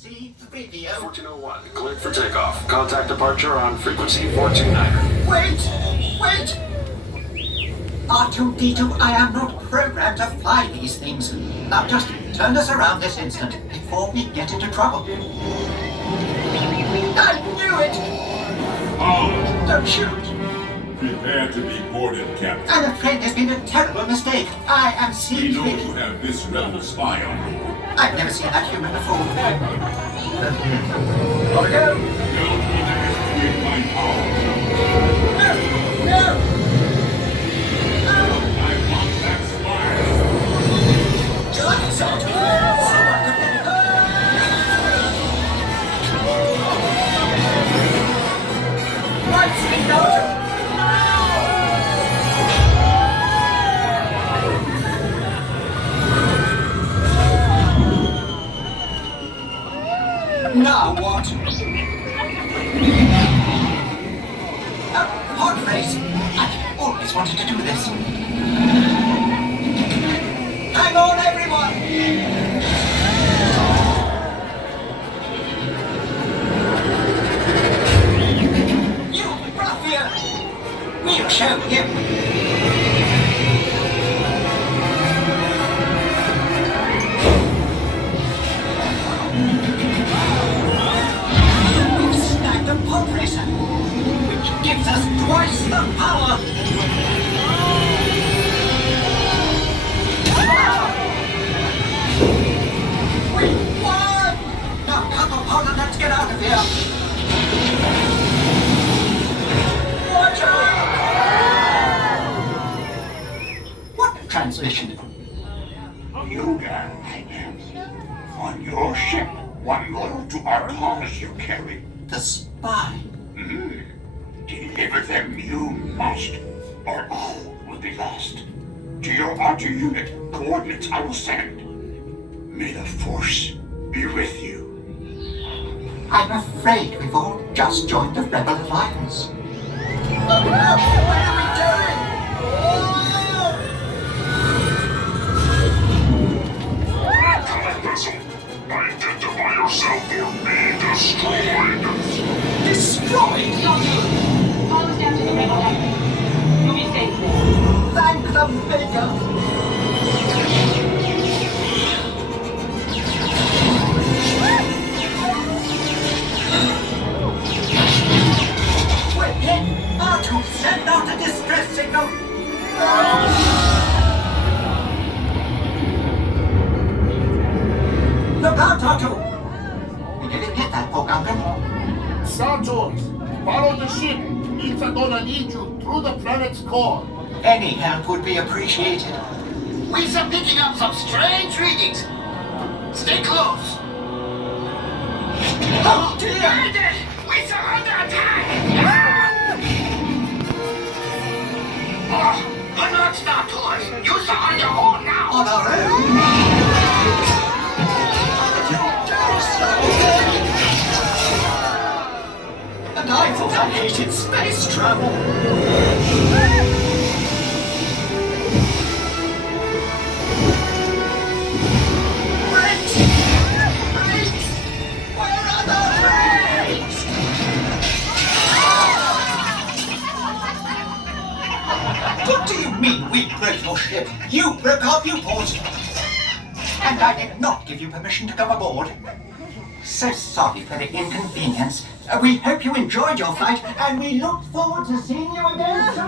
see the video. 1401, cleared for takeoff. Contact departure on frequency 429. Wait! R2-D2, I am not programmed to fly these things. Now just turn us around this instant before we get into trouble. I knew it! Oh, Don't shoot! prepare to be boarded, Captain. I'm afraid there's been a terrible mistake. I am We seriously... know you have this rebel spy on board. I've never seen that human before. Gotta go! Don't underestimate my power. No! I want that spy. Someone could let it go! Right, speak out! Now what? A pod race! I've always wanted to do this. Hang on, everyone! You ruffian! We'll show him! The pod racer, which gives us twice the power. We won! Now cut the pod and let's get out of here. Watch out! What transmission? You guys, on your ship, one loyal to our cause you carry. The spy. Deliver them you must, or all will be lost. To your outer unit, coordinates I will send. May the Force be with you. I'm afraid we've all just joined the Rebel Alliance. Oh no! What are we doing? Vessel, identify yourself or be destroyed. Destroyed? Don't do it. Follow us down to the rebel headquarters. You'll be safe there. Thank the Maker! We're hit! R2, send out a distress signal! Look out, R2! We didn't hit that poor gungan. Santos, follow the ship. It's gonna lead you through the planet's core. Any help would be appreciated. We're picking up some strange readings. Stay close. Oh dear! We're under attack! The Knott's not to us. You're on your own now. On our own? You dare say! And I thought I hated space travel. Brakes! Brakes! Where are the brakes? What do you mean we broke your ship? You broke our viewport. And I did not give you permission to come aboard. So sorry for the inconvenience. We hope you enjoyed your flight, and we look forward to seeing you again soon.